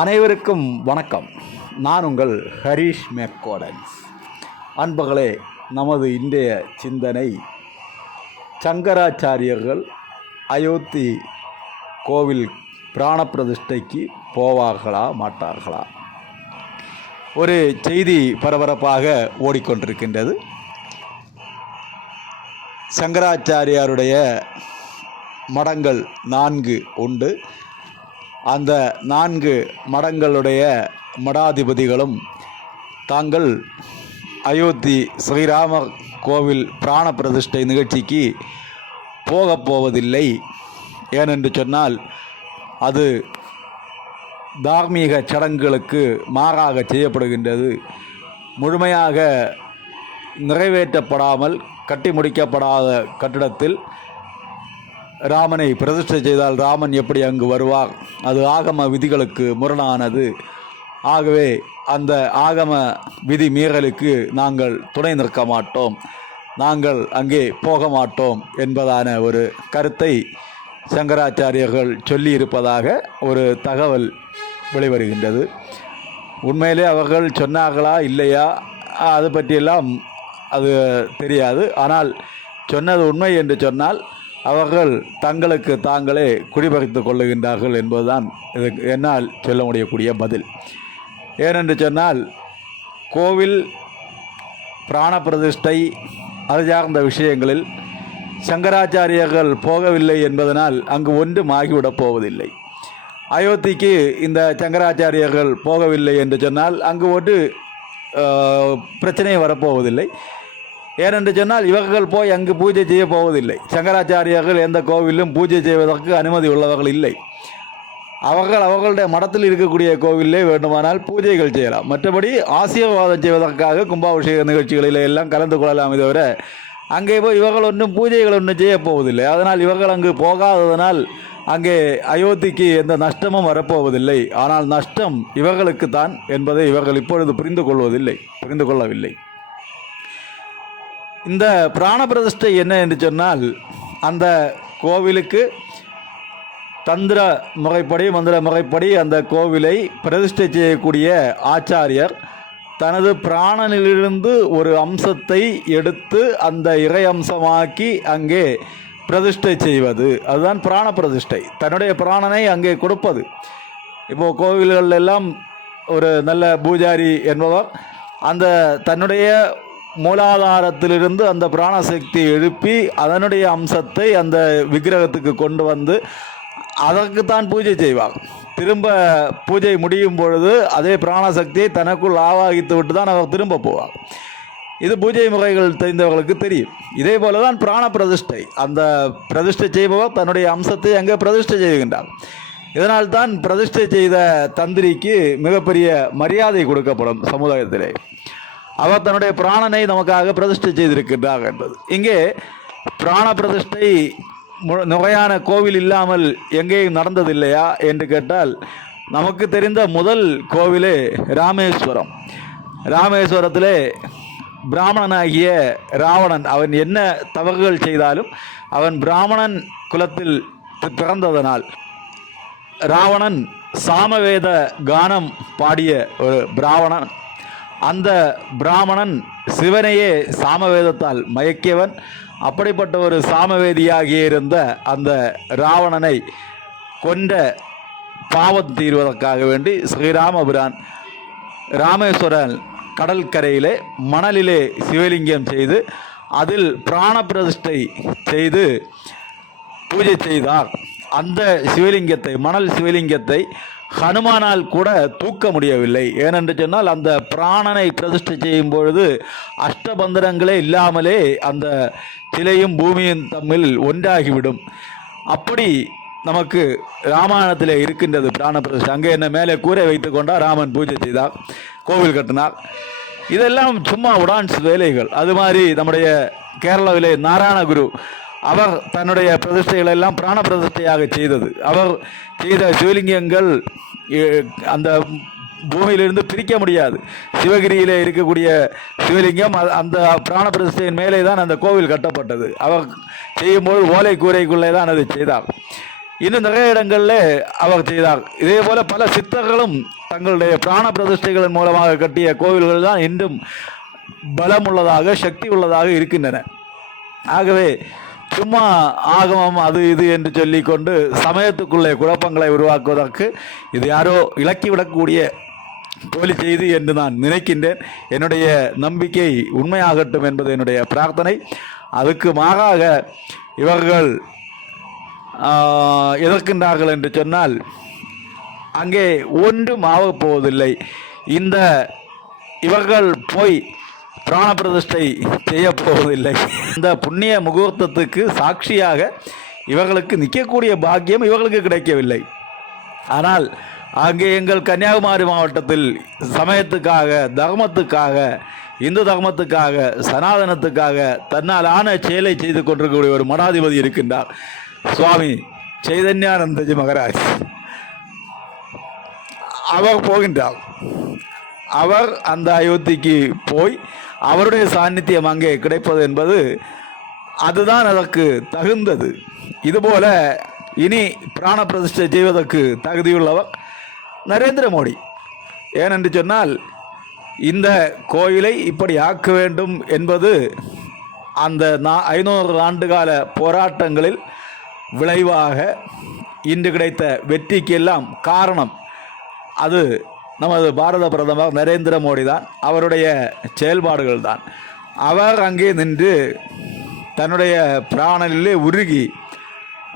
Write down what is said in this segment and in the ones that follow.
அனைவருக்கும் வணக்கம். நான் உங்கள் ஹரீஷ் மேக்கோடன்ஸ் அன்பர்களே நமது இன்றைய சிந்தனை சங்கராச்சாரியர்கள் அயோத்தி கோவில் பிராண பிரதிஷ்டைக்கு போவார்களா மாட்டார்களா? ஒரு செய்தி பரபரப்பாக ஓடிக்கொண்டிருக்கின்றது. சங்கராச்சாரியாருடைய மடங்கள் நான்கு உண்டு அந்த நான்கு மடங்களுடைய மடாதிபதிகளும் தாங்கள் அயோத்தி ஸ்ரீராமர் கோவில் பிராண பிரதிஷ்டை நிகழ்ச்சிக்கு போகப் போவதில்லை. ஏனென்று சொன்னால் அது தார்மீக சடங்குகளுக்கு மாறாக செய்யப்படுகின்றது. முழுமையாக நிறைவேற்றப்படாமல் கட்டி முடிக்கப்படாத கட்டிடத்தில் ராமனை பிரதிஷ்டை செய்தால் ராமன் எப்படி அங்கு வருவார்? அது ஆகம விதிகளுக்கு முரணானது. ஆகவே அந்த ஆகம விதி மீறலுக்கு நாங்கள் துணை நிற்க மாட்டோம். நாங்கள் அங்கே போக மாட்டோம் என்பதான ஒரு கருத்தை சங்கராச்சாரியர்கள் சொல்லியிருப்பதாக ஒரு தகவல் வெளிவருகின்றது. உண்மையிலே அவர்கள் சொன்னார்களா இல்லையா? அது பற்றியெல்லாம் அது தெரியாது. ஆனால் சொன்னது உண்மை என்று சொன்னால் அவர்கள் தங்களுக்கு தாங்களே குடிபகித்து கொள்ளுகின்றார்கள் என்பதுதான் இது என்னால் சொல்ல முடியக்கூடிய பதில். ஏனென்று சொன்னால் கோவில் பிராண பிரதிஷ்டை அது சார்ந்த விஷயங்களில் சங்கராச்சாரியர்கள் போகவில்லை என்பதனால் அங்கு ஒன்றும் ஆகிவிடப் போவதில்லை. அயோத்திக்கு இந்த சங்கராச்சாரியர்கள் போகவில்லை என்று சொன்னால் அங்கு ஒரு அஹ், பிரச்சனை வரப்போவதில்லை. ஏனென்று சொன்னால் இவர்கள் போய் அங்கு பூஜை செய்ய போவதில்லை. சங்கராச்சாரியர்கள் எந்த கோவிலும் பூஜை செய்வதற்கு அனுமதி உள்ளவர்கள் இல்லை. அவர்கள் அவர்களுடைய மடத்தில் இருக்கக்கூடிய கோவிலே வேண்டுமானால் பூஜைகள் செய்யலாம். மற்றபடி ஆசீர்வாதம் செய்வதற்காக கும்பாபிஷேக நிகழ்ச்சிகளில் எல்லாம் கலந்து கொள்ளலாமே தவிர அங்கே போய் இவர்கள் ஒன்றும் பூஜைகள் ஒன்றும் செய்ய போவதில்லை. அதனால் இவர்கள் அங்கு போகாததனால் அங்கே அயோத்திக்கு எந்த நஷ்டமும் வரப்போவதில்லை. ஆனால் நஷ்டம் இவர்களுக்கு தான் என்பதை இவர்கள் இப்பொழுது புரிந்து கொள்வதில்லை. புரிந்து கொள்ளவில்லை. இந்த பிராண பிரதிஷ்டை என்ன என்று சொன்னால் அந்த கோவிலுக்கு தந்திர முறைப்படி மந்திர முறைப்படி அந்த கோவிலை பிரதிஷ்டை செய்யக்கூடிய ஆச்சாரியர் தனது பிராணனிலிருந்து ஒரு அம்சத்தை எடுத்து அந்த இறை அம்சமாக்கி அங்கே பிரதிஷ்டை செய்வது. அதுதான் பிராண பிரதிஷ்டை தன்னுடைய பிராணனை அங்கே கொடுப்பது. இப்போது கோவில்கள் எல்லாம் ஒரு நல்ல பூஜாரி என்பவர் அந்த தன்னுடைய மூலாதாரத்திலிருந்து அந்த பிராணசக்தியை எழுப்பி அதனுடைய அம்சத்தை அந்த விக்கிரகத்துக்கு கொண்டு வந்து அதற்குத்தான் பூஜை செய்வார். திரும்ப பூஜை முடியும் பொழுது அதே பிராணசக்தியை தனக்குள் ஆவாகித்து விட்டு தான் அவர் திரும்ப போவார். இது பூஜை முறைகள் தெரிந்தவர்களுக்கு தெரியும். இதே போல தான் பிராண பிரதிஷ்டை. அந்த பிரதிஷ்டை செய்பவர் தன்னுடைய அம்சத்தை அங்கே பிரதிஷ்டை செய்கின்றார். இதனால் தான் பிரதிஷ்டை செய்த தந்திரிக்கு மிகப்பெரிய மரியாதை கொடுக்கப்படும் சமுதாயத்திலே. அவர் தன்னுடைய பிராணனை நமக்காக பிரதிஷ்டை செய்திருக்கின்றார் என்பது. இங்கே பிராண பிரதிஷ்டை நுகையான கோவில் இல்லாமல் எங்கேயும் நடந்ததில்லையா என்று கேட்டால் நமக்கு தெரிந்த முதல் கோவிலே ராமேஸ்வரம். ராமேஸ்வரத்திலே பிராமணனாகிய ராவணன் அவன் என்ன தவறுகள் செய்தாலும் அவன் பிராமணன் குலத்தில் பிறந்ததனால் ராவணன் சாமவேத கானம் பாடிய ஒரு பிராமணன் அந்த பிராமணன் சிவனையே சாமவேதத்தால் மயக்கியவன். அப்படிப்பட்ட ஒரு சாமவேதியாகிய இருந்த அந்த ராவணனை கொண்ட பாவம் தீர்வதற்காக வேண்டி ஸ்ரீராமபுரான் ராமேஸ்வரன் கடற்கரையிலே மணலிலே சிவலிங்கம் செய்து அதில் பிராண பிரதிஷ்டை செய்து பூஜை செய்தார். அந்த சிவலிங்கத்தை மணல் சிவலிங்கத்தை ஹனுமானால் கூட தூக்க முடியவில்லை. ஏனென்று சொன்னால் அந்த பிராணனை பிரதிஷ்டை செய்யும் பொழுது அஷ்டபந்தரங்களே இல்லாமலே அந்த சிலையும் பூமியும் தம்மில் ஒன்றாகிவிடும். அப்படி நமக்கு ராமாயணத்தில் இருக்கின்றது பிராண பிரதிஷ்டை. அங்கே என்ன மேலே கூரை வைத்து கொண்டால் ராமன் பூஜை செய்தார் கோவில் கட்டினார். இதெல்லாம் சும்மா உடான்ஸ் வேலைகள். அது மாதிரி நம்முடைய கேரளாவிலே நாராயணகுரு அவர் தன்னுடைய பிரதிஷ்டைகள் எல்லாம் பிராண பிரதிஷ்டையாக செய்தது. அவர் செய்த சிவலிங்கங்கள் அந்த பூமியிலிருந்து பிரிக்க முடியாது. சிவகிரியில் இருக்கக்கூடிய சிவலிங்கம் அது- அந்த பிராண பிரதிஷ்டையின் மேலே தான் அந்த கோவில் கட்டப்பட்டது. அவர் செய்யும்போது ஓலை கூரைக்குள்ளே தான் அதை செய்தார். இன்னும் நிறைய இடங்களில் அவர் செய்தார். இதே போல பல சித்தர்களும் தங்களுடைய பிராண பிரதிஷ்டைகளின் மூலமாக கட்டிய கோவில்கள் தான் இன்றும் பலமுள்ளதாக சக்தி உள்ளதாக இருக்கின்றன. ஆகவே சும்மா ஆகமம் அது இது என்று சொல்லிக்கொண்டு சமயத்துக்குள்ளே குழப்பங்களை உருவாக்குவதற்கு இது யாரோ இலக்கிவிடக்கூடிய போலி செய்தி என்று நான் நினைக்கின்றேன். என்னுடைய நம்பிக்கை உண்மையாகட்டும் என்பது என்னுடைய பிரார்த்தனை. அதுக்கு மாறாக இவர்கள் எதிர்க்கின்றார்கள் என்று சொன்னால் அங்கே ஒன்றும் ஆகப் போவதில்லை இந்த இவர்கள் போய் பிராண பிரதிஷ்டை செய்ய போவதில்லை இந்த புண்ணிய முகூர்த்தத்துக்கு சாட்சியாக இவர்களுக்கு நிற்கக்கூடிய பாக்கியம் இவர்களுக்கு கிடைக்கவில்லை. ஆனால் அங்கே எங்கள் கன்னியாகுமரி மாவட்டத்தில் சமயத்துக்காக தர்மத்துக்காக இந்து தர்மத்துக்காக சனாதனத்துக்காக தன்னால் ஆன செயலை செய்து கொண்டிருக்கக்கூடிய ஒரு மடாதிபதி இருக்கின்றார். சுவாமி சைதன்யானந்தஜி மகராஜ். அவர் போகின்றார். அவர் அந்த அயோத்திக்கு போய் அவருடைய சாநித்தியம் அங்கே கிடைப்பது என்பது அதுதான் அதற்கு தகுந்தது. இதுபோல இனி பிராண பிரதிஷ்டை செய்வதற்கு தகுதியுள்ளவர் நரேந்திர மோடி. ஏனென்று சொன்னால் இந்த கோயிலை இப்படி ஆக்க வேண்டும் என்பது அந்த நா ஐநூறு ஆண்டுகால போராட்டங்களில் விளைவாக இன்று கிடைத்த வெற்றிக்கு எல்லாம் காரணம். அது நமது பாரத பிரதமர் நரேந்திர மோடி தான். அவருடைய செயல்பாடுகள் தான். அவர் அங்கே நின்று தன்னுடைய பிராணனிலே உருகி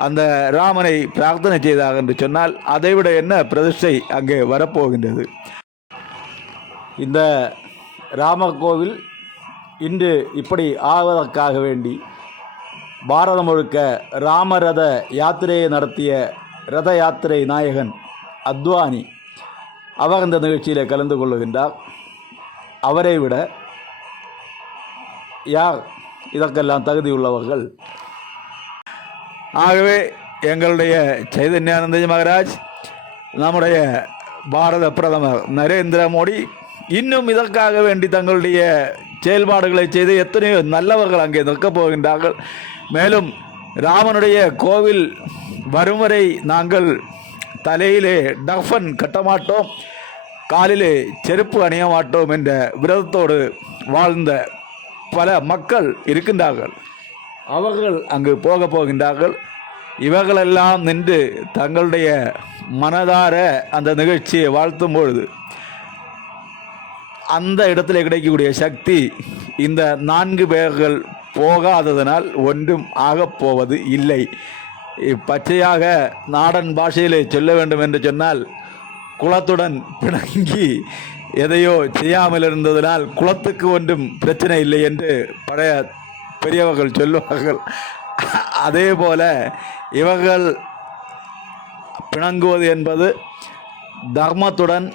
அந்த ராமனை பிரார்த்தனை செய்தார் என்று சொன்னால் அதைவிட என்ன பிரதிஷ்டை அங்கே வரப்போகின்றது. இந்த ராமர் கோவில் இன்று இப்படி ஆவதற்காக வேண்டி பாரதம் முழுக்க ராமரத யாத்திரையை நடத்திய ரத யாத்திரை நாயகன் அத்வானி அவர் இந்த நிகழ்ச்சியில் கலந்து கொள்ளுகின்றார். அவரை விட யார் இதற்கெல்லாம் தகுதியுள்ளவர்கள் ஆகவே எங்களுடைய சைதன்யானந்தஜி மகராஜ் நம்முடைய பாரத பிரதமர் நரேந்திர மோடி இன்னும் இதற்காக வேண்டி தங்களுடைய செயல்பாடுகளை செய்து எத்தனையோ நல்லவர்கள் அங்கே நிற்கப் போகின்றார்கள். மேலும் ராமனுடைய கோவில் வரும் வரை நாங்கள் தலையிலே டஃபன் கட்ட மாட்டோம் காலிலே செருப்பு அணிய மாட்டோம் என்ற விரதத்தோடு வாழ்ந்த பல மக்கள் இருக்கின்றார்கள். அவர்கள் அங்கு போக போகின்றார்கள். இவர்களெல்லாம் நின்று தங்களுடைய மனதார அந்த நிகழ்ச்சியை வாழ்த்தும் பொழுது அந்த இடத்துல கிடைக்கக்கூடிய சக்தி இந்த நான்கு பேர்கள் போகாததனால் ஒன்றும் ஆகப் போவது இல்லை. பச்சையாக நாடன் பாஷையிலே சொல்ல வேண்டும் என்று சொன்னால் குளத்துடன் பிணங்கி எதையோ செய்யாமல் இருந்ததனால் குளத்துக்கு ஒன்றும் பிரச்சனை இல்லை என்று பழைய பெரியவர்கள் சொல்லுவார்கள். அதே போல இவர்கள் பிணங்குவது என்பது தர்மத்துடன்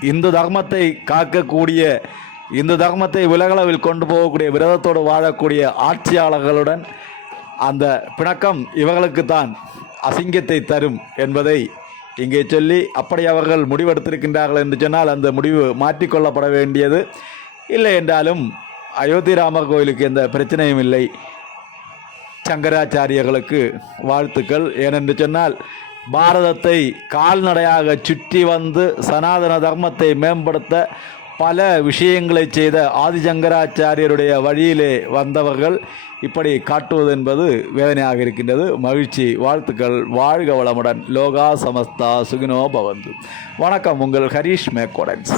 இந்து தர்மத்தை காக்கக்கூடிய இந்து தர்மத்தை உலகளவில் கொண்டு போகக்கூடிய விரதத்தோடு வாழக்கூடிய ஆட்சியாளர்களுடன் அந்த பிணக்கம் இவர்களுக்கு தான் அசிங்கத்தை தரும் என்பதை இங்கே சொல்லி அப்படி அவர்கள் முடிவெடுத்திருக்கின்றார்கள் என்று சொன்னால் அந்த முடிவு மாற்றிக்கொள்ளப்பட வேண்டியது இல்லை என்றாலும் அயோத்தி ராமர் கோயிலுக்கு எந்த பிரச்சனையும் இல்லை. சங்கராச்சாரியர்களுக்கு வாழ்த்துக்கள். ஏனென்று சொன்னால் பாரதத்தை கால்நடையாக சுற்றி வந்து சனாதன தர்மத்தை மேம்படுத்த பல விஷயங்களை செய்த ஆதிசங்கராச்சாரியருடைய வழியிலே வந்தவர்கள் இப்படி காட்டுவது என்பது வேதனையாக இருக்கின்றது. மகிழ்ச்சி வாழ்த்துக்கள் வாழ்க வளமுடன். லோகா சமஸ்தா சுகினோ பவந்து. வணக்கம் உங்கள் ஹரீஷ் மேக்கோடன்ஸ்.